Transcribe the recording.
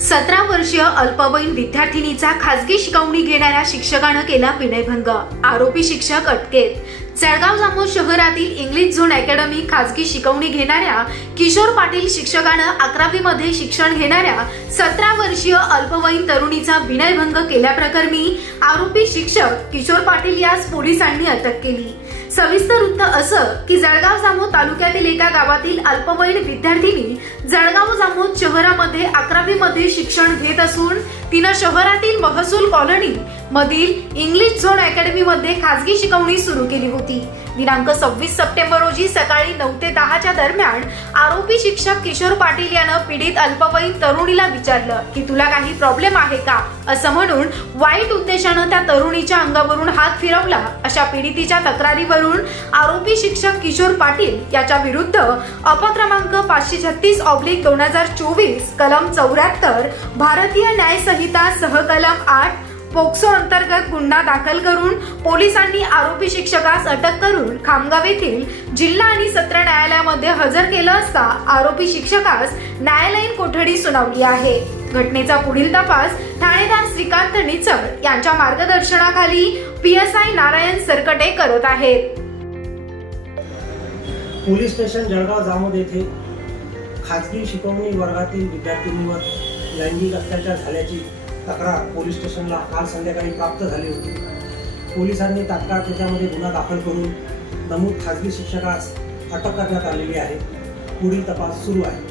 17 वर्षीय अल्पवयीन विद्यार्थिनीचा खासगी शिकवणी घेणाऱ्या शिक्षकानं केला विनयभंग। आरोपी शिक्षक अटकेत। जळगाव जामोद शहरातील इंग्लिश झोन अकॅडमी खासगी शिकवणी घेणाऱ्या किशोर पाटील शिक्षकानं 11वी मध्ये शिक्षण घेणाऱ्या 17 वर्षीय अल्पवयीन तरुणीचा विनयभंग केल्याप्रकरणी आरोपी शिक्षक किशोर पाटील यास पोलिसांनी अटक केली। सविस्तर वृत्त असं की जळगाव जामोद तालुक्यातील एका गावातील अल्पवयीन विद्यार्थिनी जळगाव जामोद शहरामध्ये 11वी मध्ये शिक्षण घेत असून तिनं शहरातील महसूल कॉलनी मधील इंग्लिश झोन अकॅडमी मध्ये खासगी शिकवणी सुरू केली होती। दिनांक 26 सप्टेंबर रोजी सकाळी 9 ते 10 च्या दरम्यान आरोपी शिक्षक किशोर पाटील यानं पीडित अल्पवयीन तरुणीला विचारलं की तुला काही प्रॉब्लेम आहे का, असं म्हणून वाईट उद्देशानं त्या तरुणीच्या अंगावरून हात फिरवला। अशा पीडितीच्या तक्रारीवरून आरोपी शिक्षक किशोर पाटील याच्या विरुद्ध अपक्रमांक 536/2024 कलम 74 भारतीय न्याय संहिता सहकलम 8 पोक्सो अंतर्गत गुन्हा दाखल करून पोलिसांनी आरोपी शिक्षकास अटक करून खामगाव येथील जिल्हा आणि सत्र न्यायालयामध्ये हजर केलं असता आरोपी शिक्षकास न्यायालयीन कोठडी सुनावली आहे। घटनेचा पुढील तपास ठाणेदार श्रीकांत निचळ यांच्या मार्गदर्शनाखाली PSI नारायण सरकटे करत आहेत। पोलीस स्टेशन जळगाव जामोद येथे खाजगी शिकवणी वर्गातील विद्यार्थिनीवर लैंगिक अत्याचार झाल्याची तक्रार पोलीस स्टेशनला काल संध्याकाळी प्राप्त झाली होती। पोलिसांनी तात्काळ त्याच्यामध्ये गुन्हा दाखल करून नमूद खाजगी शिक्षकास अटक करण्यात आलेली आहे। पुढील तपास सुरू आहे।